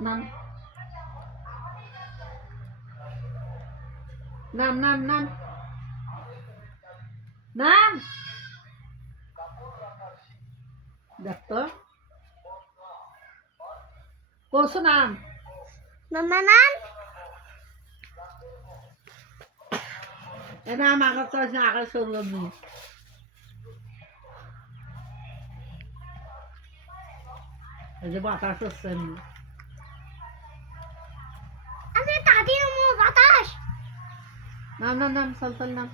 নাম নাম নাম নাম নাম দেখ তো কসু নাম মামা নাম এ নাম আগর তো আছে আগর সরু আমি এই যে বাতাস হচ্ছে এমনি। আমি তাড়াতাড়ি নামো বাতাস নাম নাম নাম চল চল নাম